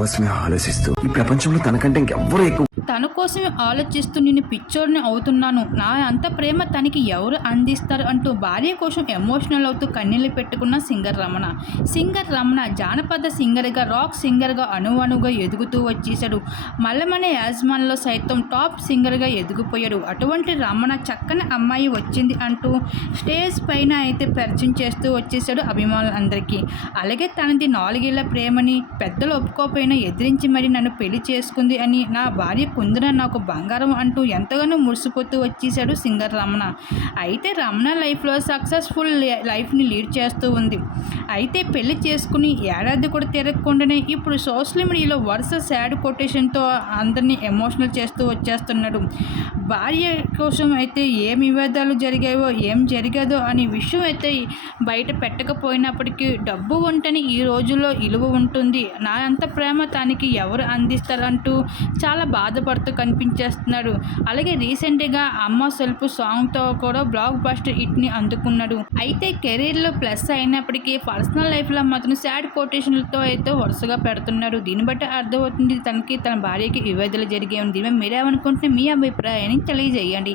కోసమే ఆలోచిస్తూ ఈ ప్రపంచంలో తనకంటే ఇంకెవ్వరూ ఎక్కువ తన కోసమే ఆలోచిస్తూ నేను పిచ్చోడిని అవుతున్నాను, నా అంత ప్రేమ తనకి ఎవరు అందిస్తారు అంటూ భార్య కోసం ఎమోషనల్ అవుతూ కన్నీళ్ళు పెట్టుకున్న సింగర్ రమణ. సింగర్ రమణ జానపద సింగర్గా, రాక్ సింగర్గా అణువణుగా ఎదుగుతూ వచ్చేశాడు. మల్లమనే యాజమాన్లో సైతం టాప్ సింగర్గా ఎదిగిపోయాడు. అటువంటి రమణ చక్కని అమ్మాయి వచ్చింది అంటూ స్టేజ్ పైన అయితే పరిచయం చేస్తూ వచ్చేసాడు అభిమానులందరికీ. అలాగే తనది 4 ఏళ్ల ప్రేమని పెద్దలు ఒప్పుకోకపోయినా ఎదిరించి మరి నన్ను పెళ్లి చేసుకుంది అని, నా భార్య కుందన నాకు బంగారం అంటూ ఎంతగానో మురిసిపోతూ వచ్చేసాడు సింగర్ రమణ. అయితే రమణ లైఫ్లో సక్సెస్ఫుల్ లైఫ్ని లీడ్ చేస్తూ ఉంది. అయితే పెళ్లి చేసుకుని ఏడాది కూడా తిరగకుండానే ఇప్పుడు సోషల్ మీడియాలో వరుస సాడ్ కొటేషన్తో అందరినీ ఎమోషనల్ చేస్తూ వచ్చేస్తున్నాడు. భార్య కోసం అయితే ఏం వివాదాలు జరిగాయో, ఏం జరిగదో అనే విషయం అయితే బయట పెట్టకపోయినప్పటికీ డబ్బు ఉంటేనే ఈ రోజుల్లో విలువ ఉంటుంది, నా అంత ప్రేమ తనకి ఎవరు అందిస్తారంటూ చాలా బాధపడుతూ కనిపించేస్తున్నాడు. అలాగే రీసెంట్గా అమ్మ సెల్ఫ్ సాంగ్తో కూడా బ్లాక్ బస్టర్ హిట్ని అందుకున్నాడు. అయితే కెరీర్లో ప్లస్ అయినప్పటికీ పర్సనల్ లైఫ్లో మాత్రం సాడ్ కొటేషన్లతో అయితే వరుసగా పెడుతున్నాడు. దీన్ని బట్టి అర్థమవుతుంది తనకి తన భార్యకి వివాదాలు జరిగే ఉంది. దీని మీరేమనుకుంటే మీ అభిప్రాయాన్ని తెలియజేయండి.